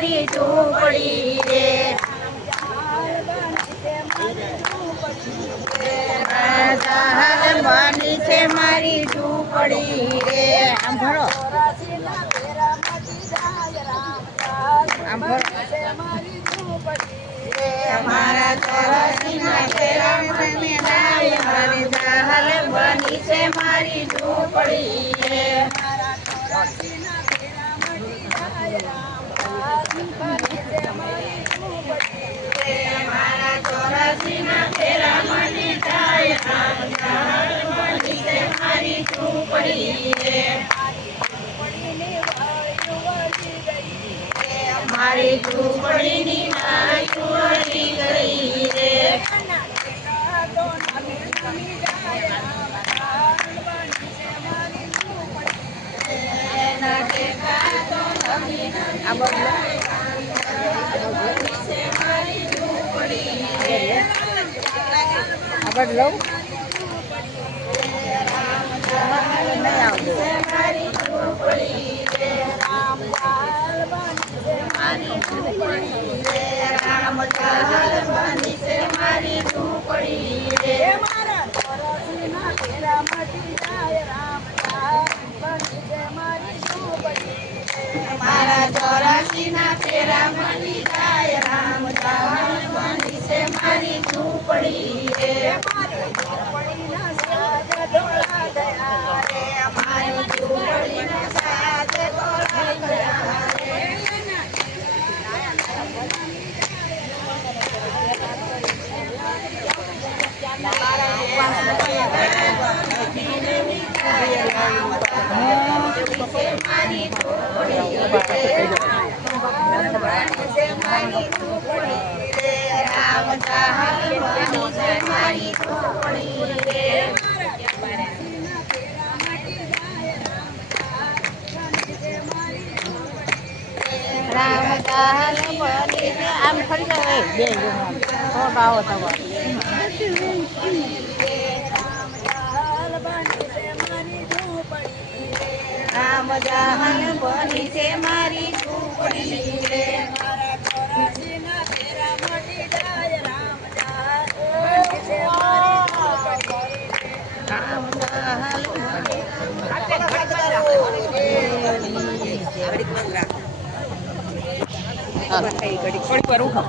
મારી ઝૂંપડી રે જહાલ બની છે મારી ઝૂંપડી રે આમ ભણો આમ ભણો મારા ચોરાસીના ફેરા મને જાય મારી જહાલ બની છે મારી ઝૂંપડી રે મારા ચોરાસીના ફેરા મને જાય રામ જહાલ બની છે મારી ઝૂંપડી રે મારી ઝૂંપડીની નાચું વળી ગઈ રે આગળ લઉં રામ જહાલ બની છે મારી ઝૂંપડી રે મારા ચોરાસીના ફેરા મટી જાય રામ જહાલ બની છે મારી ઝૂંપડી મારા ચોરાસીના ફેરા મટી જાય રામ જહાલ બની છે મારી ઝૂંપડી રે મારી ઝૂંપડીના સાજ ડોળા ગયા રે મારી ઝૂંપડીના સાજ ડોળા ગયા રે આમ ફરી જાય બે થોડો આવો તમારો રામ જહાલ બની છે મારી ઝૂંપડી રે મારા ચોરાસીના ફેરા મટી જાય રામ જહાલ બની છે મારી ઝૂંપડી રામ જહાલ ઘડી પર ઉભા